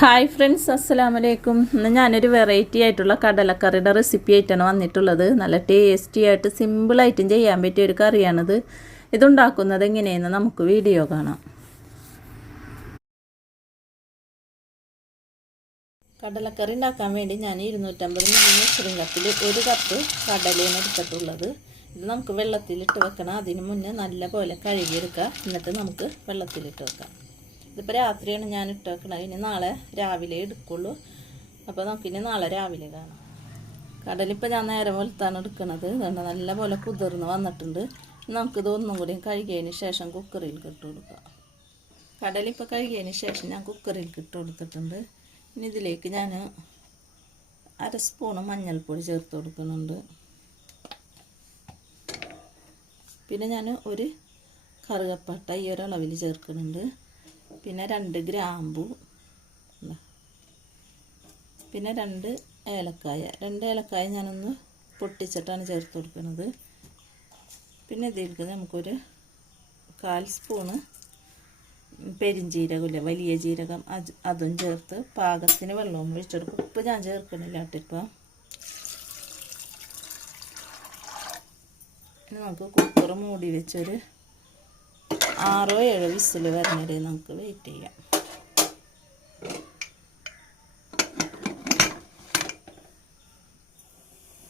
Hi friends, അസ്സലാമലൈക്കും. ഇന്ന് ഞാനൊരു വെറൈറ്റി ആയിട്ടുള്ള കടലക്കറിയുടെ റെസിപ്പി ആയിട്ടാണ് വന്നിട്ടുള്ളത്. നല്ല ടേസ്റ്റി ആയിട്ട് സിമ്പിളായിട്ടും ചെയ്യാൻ പറ്റിയ ഒരു കറിയാണിത്. ഇതുണ്ടാക്കുന്നത് എങ്ങനെയെന്ന് നമുക്ക് വീഡിയോ കാണാം. കടലക്കറി ഉണ്ടാക്കാൻ വേണ്ടി ഞാൻ 250 ml മെഷറിംഗ് കപ്പിൽ 1 കപ്പ് കടലയാണ് എടുത്തിട്ടുള്ളത്. ഇത് നമുക്ക് വെള്ളത്തിലിട്ട് വെക്കണം. അതിന് മുന്നേ നല്ല പോലെ കഴുകിയെടുക്കുക. എന്നിട്ട് നമുക്ക് വെള്ളത്തിലിട്ട് വെക്കാം. ഇതിപ്പോൾ രാത്രിയാണ് ഞാൻ ഇട്ട് വെക്കണത്. ഇനി നാളെ രാവിലെ എടുക്കുള്ളൂ. അപ്പോൾ നമുക്കിനി നാളെ രാവിലെ കാണാം. കടലിപ്പോൾ ഞാൻ നേരെ പോലത്താണ് എടുക്കുന്നത്. അതുകൊണ്ട് നല്ല പോലെ കുതിർന്ന് വന്നിട്ടുണ്ട്. നമുക്കിത് ഒന്നും കൂടി കഴുകിയതിന് ശേഷം കുക്കറിൽ ഇട്ട് കൊടുക്കാം. കടലിപ്പോൾ കഴുകിയതിന് ശേഷം ഞാൻ കുക്കറിൽ ഇട്ട് കൊടുത്തിട്ടുണ്ട്. ഇനി ഇതിലേക്ക് ഞാൻ 1/2 സ്പൂണ് മഞ്ഞൾപ്പൊടി ചേർത്ത് കൊടുക്കുന്നുണ്ട്. പിന്നെ ഞാൻ ഒരു കറുകപ്പട്ട ഈ ഒരളവിൽ ചേർക്കുന്നുണ്ട്. പിന്നെ 2 ഗ്രാമ്പു, പിന്നെ 2 ഏലക്കായ. 2 ഏലക്കായ ഞാനൊന്ന് പൊട്ടിച്ചിട്ടാണ് ചേർത്ത് കൊടുക്കുന്നത്. പിന്നെ ഇതിലേക്ക് നമുക്കൊരു 1/4 സ്പൂണ് പെരിഞ്ജീരകമില്ല, വലിയ ജീരകം, അതും ചേർത്ത് പാകത്തിന് വെള്ളവും ഒഴിച്ചെടുക്കും. ഉപ്പ് ഞാൻ ചേർക്കണില്ല കേട്ടിപ്പോൾ. ഇനി നമുക്ക് കുക്കർ മൂടി വെച്ചൊരു 6-7 വിസിൽ വരുന്നവരെ നമുക്ക് വെയിറ്റ് ചെയ്യാം.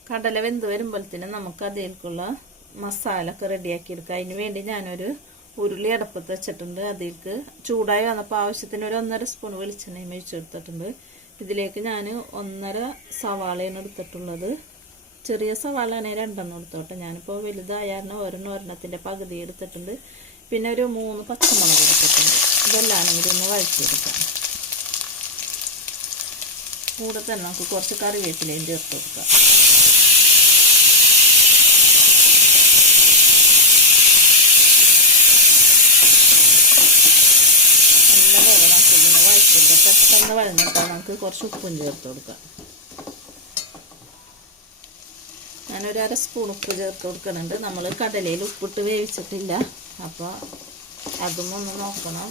കടല വെന്ത് വരുമ്പോഴത്തേന് നമുക്ക് അതിലേക്കുള്ള മസാലയൊക്കെ റെഡിയാക്കി എടുക്കാം. അതിന് വേണ്ടി ഞാനൊരു ഉരുളി അടുപ്പത്ത് വെച്ചിട്ടുണ്ട്. അതിലേക്ക് ചൂടായി വന്നപ്പോൾ ആവശ്യത്തിന് ഒരു 1.5 സ്പൂൺ വെളിച്ചെണ്ണയും ഒഴിച്ചെടുത്തിട്ടുണ്ട്. ഇതിലേക്ക് ഞാൻ 1.5 സവാളയാണ് എടുത്തിട്ടുള്ളത്. ചെറിയ സവാളയാണെങ്കിൽ 2 എടുത്തോട്ടെ. ഞാനിപ്പോൾ വലുതായാലും ഒരെണ്ണത്തിൻ്റെ പകുതി എടുത്തിട്ടുണ്ട്. പിന്നെ ഒരു 3 പച്ചമുളക് എടുത്തിട്ടുണ്ട്. ഇതെല്ലാം കൂടി ഒന്ന് വഴറ്റിയെടുക്കാം. കൂടെ തന്നെ നമുക്ക് കുറച്ച് കറിവേപ്പിലയും ചേർത്ത് കൊടുക്കാം. നല്ലപോലെ നമുക്ക് ഇതിന് വഴറ്റിയെടുക്കാം. പെട്ടെന്ന് വഴഞ്ഞിട്ടാൽ നമുക്ക് കുറച്ച് ഉപ്പും ചേർത്ത് കൊടുക്കാം. ഞാനൊരു 1/2 സ്പൂൺ ഉപ്പ് ചേർത്ത് കൊടുക്കുന്നുണ്ട്. നമ്മൾ കടലയിൽ ഉപ്പിട്ട് വേവിച്ചിട്ടില്ല. അപ്പോൾ അതും ഒന്ന് നോക്കണം.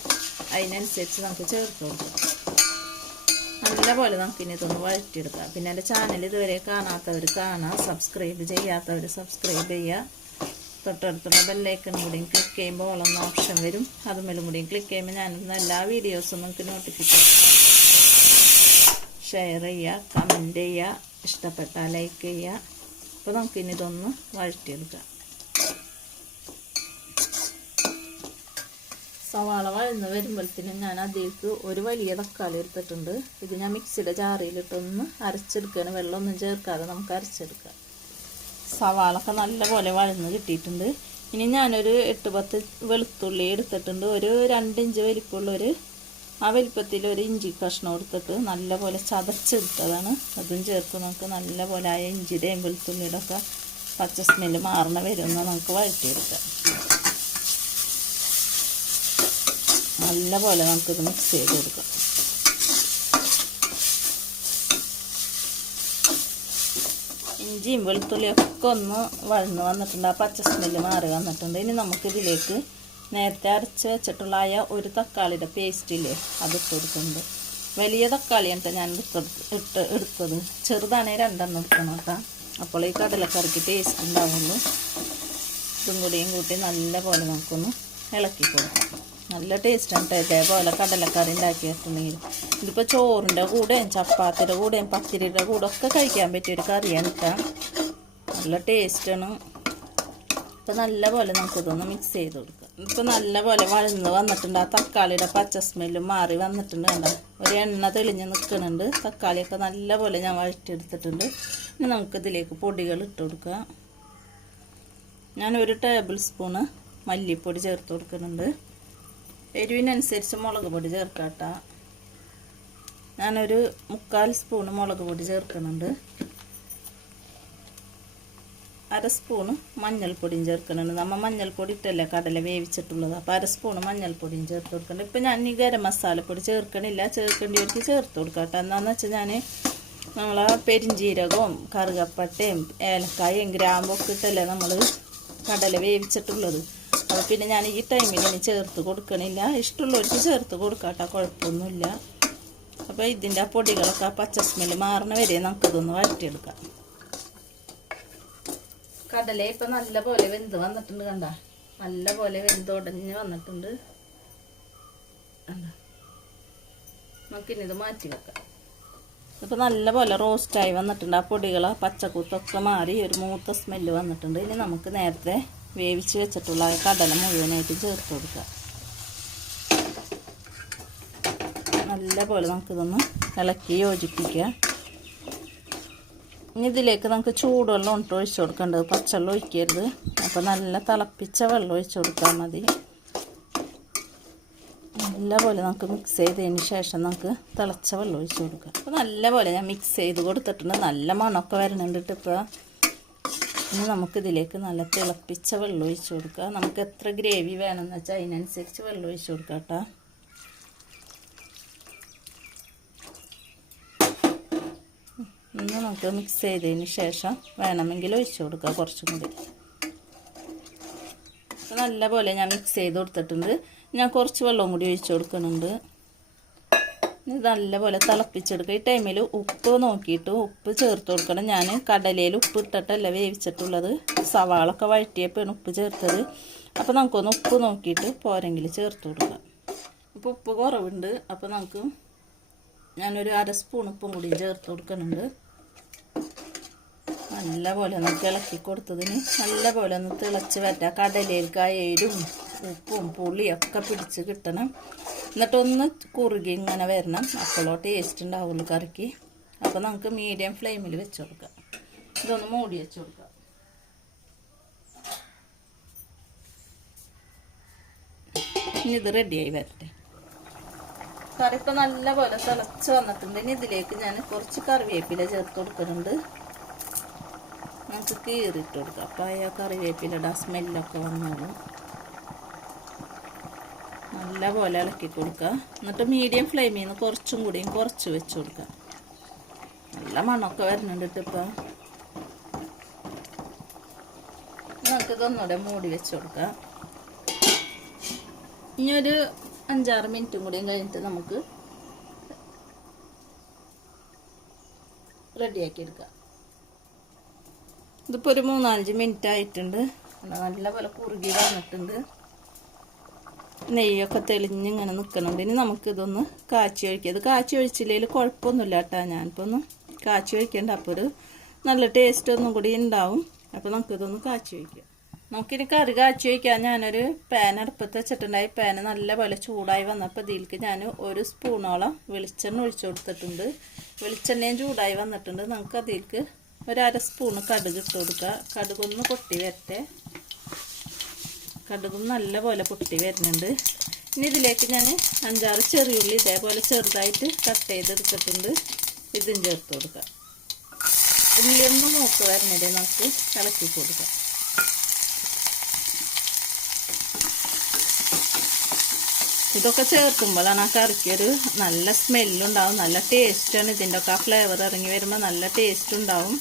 അതിനനുസരിച്ച് നമുക്ക് ചേർത്ത് കൊടുക്കാം. നല്ലപോലെ നമുക്കിനി ഇതൊന്ന് വഴറ്റിയെടുക്കാം. പിന്നെ എൻ്റെ ചാനൽ ഇതുവരെ കാണാത്തവർ കാണാം, സബ്സ്ക്രൈബ് ചെയ്യാത്തവർ സബ്സ്ക്രൈബ് ചെയ്യുക. തൊട്ടടുത്തുള്ള ബെല്ലൈക്കണും കൂടിയും ക്ലിക്ക് ചെയ്യുമ്പോൾ ഓളൊന്ന് ഓപ്ഷൻ വരും. അതുമേലും കൂടിയും ക്ലിക്ക് ചെയ്യുമ്പോൾ ഞാനിടുന്ന എല്ലാ വീഡിയോസും നമുക്ക് നോട്ടിഫിക്കേഷൻ. ഷെയർ ചെയ്യുക, കമൻറ്റ് ചെയ്യുക, ഇഷ്ടപ്പെട്ടാൽ ലൈക്ക് ചെയ്യുക. അപ്പോൾ നമുക്കിനി ഇതൊന്ന് വഴറ്റിയെടുക്കാം. സവാള വഴന്ന് വരുമ്പോഴത്തേനും ഞാൻ അതിലേക്ക് ഒരു വലിയ തക്കാളി എടുത്തിട്ടുണ്ട്. ഇത് ഞാൻ മിക്സിയുടെ ജാറിയിലിട്ടൊന്ന് അരച്ചെടുക്കുകയാണ്. വെള്ളമൊന്നും ചേർക്കാതെ നമുക്ക് അരച്ചെടുക്കാം. സവാളൊക്കെ നല്ലപോലെ വഴന്ന് കിട്ടിയിട്ടുണ്ട്. ഇനി ഞാനൊരു 8-10 വെളുത്തുള്ളി എടുത്തിട്ടുണ്ട്. ഒരു 2 ഇഞ്ച് വലിപ്പമുള്ളൊരു ആ വലിപ്പത്തിൽ ഒരു ഇഞ്ചി കഷ്ണം എടുത്തിട്ട് നല്ലപോലെ ചതച്ചെടുത്തതാണ്. അതും ചേർത്ത് നമുക്ക് നല്ലപോലെ ആ ഇഞ്ചിയുടെയും വെളുത്തുള്ളിയുടെ ഒക്കെ പച്ച സ്മെല്ല് മാറണ വരുന്ന നമുക്ക് വഴറ്റിയെടുക്കാം. നല്ലപോലെ നമുക്കിത് മിക്സ് ചെയ്ത് കൊടുക്കാം. ഇഞ്ചിയും വെളുത്തുള്ളിയൊക്കെ ഒന്ന് വഴന്ന് വന്നിട്ടുണ്ട്. ആ പച്ച സ്മെല്ല് മാറി വന്നിട്ടുണ്ട്. ഇനി നമുക്കിതിലേക്ക് നേരത്തെ അരച്ച് വെച്ചിട്ടുള്ള ഒരു തക്കാളിയുടെ പേസ്റ്റില്ലേ, അതിട്ട് കൊടുക്കുന്നുണ്ട്. വലിയ തക്കാളിയാണ് ഞാൻ എടുത്തത്. ചെറുതാണെങ്കിൽ 2 എടുക്കണം കേട്ടോ. അപ്പോൾ ഈ കടലക്കറിക്ക് ടേസ്റ്റ് ഉണ്ടാവുള്ളൂ. ഇതും കൂടിയും കൂട്ടി നല്ലപോലെ നമുക്കൊന്ന് ഇളക്കി കൊടുക്കാം. നല്ല ടേസ്റ്റാണ് കേട്ടോ. ഇതേപോലെ കടലക്കറി ഉണ്ടാക്കി വെക്കുന്നെങ്കിൽ ഇതിപ്പോൾ ചോറിൻ്റെ കൂടെയും ചപ്പാത്തിയുടെ കൂടെയും പത്തിരിയുടെ കൂടെ ഒക്കെ കഴിക്കാൻ പറ്റിയൊരു കറിയാണ് കേട്ടോ. നല്ല ടേസ്റ്റാണ്. ഇപ്പോൾ നല്ലപോലെ നമുക്കിതൊന്ന് മിക്സ് ചെയ്ത് കൊടുക്കാം. ഇപ്പോൾ നല്ലപോലെ വഴന്ന് വന്നിട്ടുണ്ട്. ആ തക്കാളിയുടെ പച്ച സ്മെല്ല് മാറി വന്നിട്ടുണ്ട്. കണ്ടോ, ഒരു എണ്ണ തെളിഞ്ഞ് നിൽക്കുന്നുണ്ട്. തക്കാളിയൊക്കെ നല്ലപോലെ ഞാൻ വഴറ്റിയെടുത്തിട്ടുണ്ട്. ഇനി നമുക്കിതിലേക്ക് പൊടികൾ ഇട്ട് കൊടുക്കാം. ഞാൻ 1 ടേബിൾ സ്പൂണ് മല്ലിപ്പൊടി ചേർത്ത് കൊടുക്കുന്നുണ്ട്. എരിവിനനുസരിച്ച് മുളക് പൊടി ചേർക്കാട്ടോ. ഞാനൊരു 3/4 സ്പൂണ് മുളക് പൊടി ചേർക്കുന്നുണ്ട്. 1/2 സ്പൂണ് മഞ്ഞൾപ്പൊടിയും ചേർക്കുന്നുണ്ട്. നമ്മൾ മഞ്ഞൾപ്പൊടി ഇട്ടല്ലേ കടല വേവിച്ചിട്ടുള്ളത്. അപ്പോൾ 1/2 സ്പൂണ് മഞ്ഞൾപ്പൊടിയും ചേർത്ത് കൊടുക്കുന്നുണ്ട്. ഇപ്പം ഞാൻ ഈ ഗരം മസാലപ്പൊടി ചേർക്കണില്ല. ചേർക്കേണ്ടിയവർക്ക് ചേർത്ത് കൊടുക്കാം കേട്ടോ. എന്താണെന്ന് വെച്ചാൽ ഞാൻ നമ്മളെ പെരിഞ്ജീരകവും കറുകപ്പട്ടയും ഏലക്കായും ഗ്രാമ്പും ഒക്കെ ഇട്ടല്ലേ നമ്മൾ കടല വേവിച്ചിട്ടുള്ളത്. അപ്പോൾ പിന്നെ ഞാൻ ഈ ടൈമിൽ ഇനി ചേർത്ത് കൊടുക്കണില്ല. ഇഷ്ടമുള്ളവർക്ക് ചേർത്ത് കൊടുക്കാട്ടോ, കുഴപ്പമൊന്നുമില്ല. അപ്പോൾ ഇതിൻ്റെ ആ പൊടികളൊക്കെ ആ പച്ച സ്മെല്ല് മാറണ വരെ നമുക്കിതൊന്ന് വഴറ്റിയെടുക്കാം. കടല ഇപ്പം നല്ല പോലെ വെന്ത് വന്നിട്ടുണ്ട്. കണ്ട, നല്ല പോലെ വെന്ത് ഉടഞ്ഞ് വന്നിട്ടുണ്ട്. നമുക്കിനിത് മാറ്റി വെക്കാം. ഇപ്പോൾ നല്ല പോലെ റോസ്റ്റായി വന്നിട്ടുണ്ട്. ആ പൊടികൾ പച്ചക്കൂത്തൊക്കെ മാറി ഒരു മൂത്ത സ്മെല്ല് വന്നിട്ടുണ്ട്. ഇനി നമുക്ക് നേരത്തെ വേവിച്ച് വെച്ചിട്ടുള്ള കടല മുഴുവനായിട്ട് ചേർത്ത് കൊടുക്കാം. നല്ല പോലെ നമുക്കിതൊന്ന് ഇളക്കി യോജിപ്പിക്കുക. ഇനി ഇതിലേക്ക് നമുക്ക് ചൂടുവെള്ളം ഇട്ട് ഒഴിച്ച് കൊടുക്കേണ്ടത്, പച്ചവെള്ളം ഒഴിക്കരുത്. അപ്പോൾ നല്ല തിളപ്പിച്ച വെള്ളം ഒഴിച്ച് കൊടുത്താൽ മതി. നല്ലപോലെ നമുക്ക് മിക്സ് ചെയ്തതിന് ശേഷം നമുക്ക് തിളച്ച വെള്ളം ഒഴിച്ച് കൊടുക്കാം. അപ്പോൾ നല്ലപോലെ ഞാൻ മിക്സ് ചെയ്ത് കൊടുത്തിട്ടുണ്ട്. നല്ല മണമൊക്കെ വരുന്നുണ്ട്. ഇപ്പോൾ ഇനി നമുക്കിതിലേക്ക് നല്ല തിളപ്പിച്ച വെള്ളം ഒഴിച്ച് കൊടുക്കുക. നമുക്ക് എത്ര ഗ്രേവി വേണമെന്ന് വെച്ചാൽ അതിനനുസരിച്ച് വെള്ളം ഒഴിച്ച് കൊടുക്കാം കേട്ടോ. ഇനി നമുക്ക് മിക്സ് ചെയ്തതിന് ശേഷം വേണമെങ്കിൽ ഒഴിച്ച് കൊടുക്കുക കുറച്ചും കൂടി. നല്ല പോലെ ഞാൻ മിക്സ് ചെയ്ത് കൊടുത്തിട്ടുണ്ട്. ഞാൻ കുറച്ച് വെള്ളം കൂടി ഒഴിച്ച് കൊടുക്കുന്നുണ്ട്. ഇത് നല്ലപോലെ തിളപ്പിച്ചെടുക്കുക. ഈ ടൈമിൽ ഉപ്പ് നോക്കിയിട്ട് ഉപ്പ് ചേർത്ത് കൊടുക്കണം. ഞാൻ കടലയിൽ ഉപ്പ് ഇട്ടിട്ടല്ല വേവിച്ചിട്ടുള്ളത്, സവാളൊക്കെ വഴറ്റിയപ്പോഴാണ് ഉപ്പ് ചേർത്തത്. അപ്പോൾ നമുക്കൊന്ന് ഉപ്പ് നോക്കിയിട്ട് പോരെങ്കിൽ ചേർത്ത് കൊടുക്കാം. ഇപ്പോൾ ഉപ്പ് കുറവുണ്ട്. അപ്പോൾ നമുക്ക് ഞാനൊരു 1/2 സ്പൂൺ ഉപ്പും കൂടി ചേർത്ത് കൊടുക്കുന്നുണ്ട്. നല്ലപോലെ നമുക്ക് ഇളക്കി കൊടുത്തതിന് നല്ലപോലെ ഒന്ന് തിളച്ച് വറ്റാം. കടലയിലേക്ക് എരും ഉപ്പും പുളിയൊക്കെ പിടിച്ച് കിട്ടണം. എന്നിട്ടൊന്ന് കുറുകി ഇങ്ങനെ വരണം. അപ്പോഴോ ടേസ്റ്റ് ഉണ്ടാവുള്ളൂ കറിക്ക്. അപ്പോൾ നമുക്ക് മീഡിയം ഫ്ലെയിമിൽ വെച്ച് കൊടുക്കാം. ഇതൊന്ന് മൂടി വെച്ച് കൊടുക്കാം. ഇനി ഇത് റെഡിയായി വരട്ടെ. കറി ഇപ്പോൾ നല്ലപോലെ തിളച്ച് വന്നിട്ടുണ്ട്. ഇനി ഇതിലേക്ക് ഞാൻ കുറച്ച് കറിവേപ്പില ചേർത്ത് കൊടുക്കുന്നുണ്ട്. നമുക്ക് കീറിയിട്ട് കൊടുക്കാം. അപ്പോൾ ആ കറിവേപ്പിലയുടെ സ്മെല്ലൊക്കെ വന്നോളും. നല്ലപോലെ ഇളക്കി കൊടുക്കുക. എന്നിട്ട് മീഡിയം ഫ്ലെയിമിൽ നിന്ന് കുറച്ചും കൂടിയും കുറച്ച് വെച്ച് കൊടുക്കുക. നല്ല മണമൊക്കെ വരുന്നുണ്ട്. ഇപ്പോൾ നമുക്കിതൊന്നുകൂടെ മൂടി വെച്ച് കൊടുക്കാം. ഇനി ഒരു 5-6 മിനിറ്റും കൂടിയും കഴിഞ്ഞിട്ട് നമുക്ക് റെഡിയാക്കി എടുക്കാം. ഇതിപ്പോൾ ഒരു 3-5 മിനിറ്റ് ആയിട്ടുണ്ട്. നല്ലപോലെ കുറുകി വന്നിട്ടുണ്ട്. നെയ്യൊക്കെ തെളിഞ്ഞിങ്ങനെ നിൽക്കുന്നുണ്ട്. ഇനി നമുക്കിതൊന്ന് കാച്ചി ഒഴിക്കുക. ഇത് കാച്ചി ഒഴിച്ചില്ലെങ്കിൽ കുഴപ്പമൊന്നുമില്ല കേട്ടോ. ഞാനിപ്പോൾ ഒന്ന് കാച്ചി ഒഴിക്കേണ്ട. അപ്പോൾ ഒരു നല്ല ടേസ്റ്റ് ഒന്നും കൂടി ഉണ്ടാവും. അപ്പോൾ നമുക്കിതൊന്ന് കാച്ചി ഒഴിക്കാം. നമുക്കിനി കറി കാച്ചി ഒഴിക്കാൻ ഞാനൊരു പാൻ അടുപ്പത്ത് വെച്ചിട്ടുണ്ടായി. പാന് നല്ലപോലെ ചൂടായി വന്നപ്പോൾ ഇതിലേക്ക് ഞാൻ 1 സ്പൂണോളം വെളിച്ചെണ്ണ ഒഴിച്ചു കൊടുത്തിട്ടുണ്ട്. വെളിച്ചെണ്ണയും ചൂടായി വന്നിട്ടുണ്ട്. നമുക്ക് അതിലേക്ക് ഒരു 1/2 സ്പൂണ് കടുക് ഇട്ട് കൊടുക്കുക. കടുകൊന്ന് പൊട്ടി വരട്ടെ. കടുകും നല്ലപോലെ പൊട്ടി വരുന്നുണ്ട്. ഇനി ഇതിലേക്ക് ഞാൻ 5-6 ചെറിയുള്ളി ഇതേപോലെ ചെറുതായിട്ട് കട്ട് ചെയ്തെടുത്തിട്ടുണ്ട്. ഇതും ചേർത്ത് കൊടുക്കുക. ഉള്ളിയൊന്ന് മൂത്ത് വരുന്നതേ നമുക്ക് ഇളക്കി കൊടുക്കാം. ഇതൊക്കെ ചേർക്കുമ്പോഴാണ് ആ കറിക്കൊരു നല്ല സ്മെല്ലുണ്ടാവും. നല്ല ടേസ്റ്റാണ്. ഇതിൻ്റെ ഒക്കെ ആ ഫ്ലേവർ ഇറങ്ങി വരുമ്പോൾ നല്ല ടേസ്റ്റ് ഉണ്ടാവും.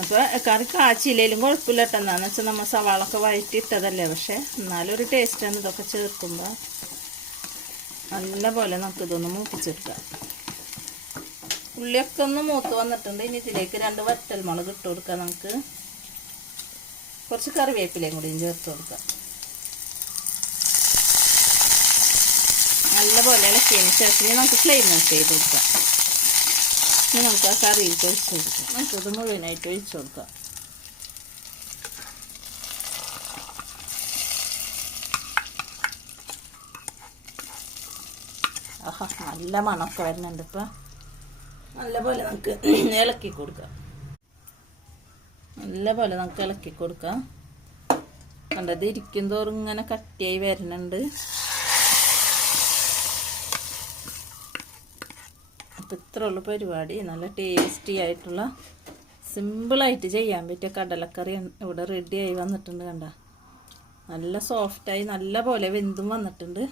അപ്പോൾ കറി കാച്ചിയില്ലെങ്കിലും കുഴപ്പമില്ല കേട്ടോ. എന്താണെന്ന് വെച്ചാൽ നമ്മൾ സവാളൊക്കെ വഴറ്റിയിട്ടതല്ലേ. പക്ഷേ എന്നാലും ഒരു ടേസ്റ്റാണ് ഇതൊക്കെ ചേർക്കുമ്പോൾ. നല്ലപോലെ നമുക്കിതൊന്ന് മൂപ്പിച്ചെടുക്കാം. ഉള്ളിയൊക്കെ ഒന്ന് മൂത്ത് വന്നിട്ടുണ്ട്. ഇനി ഇതിലേക്ക് 2 വറ്റൽമുളക് ഇട്ട് കൊടുക്കാം. നമുക്ക് കുറച്ച് കറിവേപ്പിലയും കൂടിയും ചേർത്ത് കൊടുക്കാം. നല്ലപോലെ ഇളക്കിയതിന് ശേഷം നമുക്ക് ഫ്ലെയിം ഓഫ് ചെയ്ത് കൊടുക്കാം. ഇനി നമുക്ക് ആ കറിയിലേക്ക് ഒഴിച്ച് കൊടുക്കാം. നമുക്കത് മുഴുവനായിട്ട് ഒഴിച്ച് കൊടുക്കാം. ആഹാ, നല്ല മണമൊക്കെ വരുന്നുണ്ട്. ഇപ്പം നല്ലപോലെ നമുക്ക് ഇളക്കി കൊടുക്കാം. നല്ലപോലെ നമുക്ക് ഇളക്കി കൊടുക്കാം. കണ്ടത് ഇരിക്കും തോറും ഇങ്ങനെ കട്ടിയായി വരുന്നുണ്ട്. അപ്പം ഇത്ര ഉള്ള പരിപാടി. നല്ല ടേസ്റ്റി ആയിട്ടുള്ള സിമ്പിളായിട്ട് ചെയ്യാൻ പറ്റിയ കടലക്കറി ഇവിടെ റെഡിയായി വന്നിട്ടുണ്ട്. കണ്ട, നല്ല സോഫ്റ്റായി നല്ല പോലെ വെന്തും വന്നിട്ടുണ്ട്.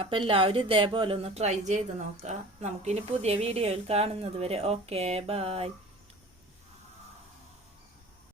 അപ്പം എല്ലാവരും ഇതേപോലെ ഒന്ന് ട്രൈ ചെയ്ത് നോക്കാം. നമുക്കിനി പുതിയ വീഡിയോയിൽ കാണുന്നത് വരെ ഓക്കെ, ബായ്.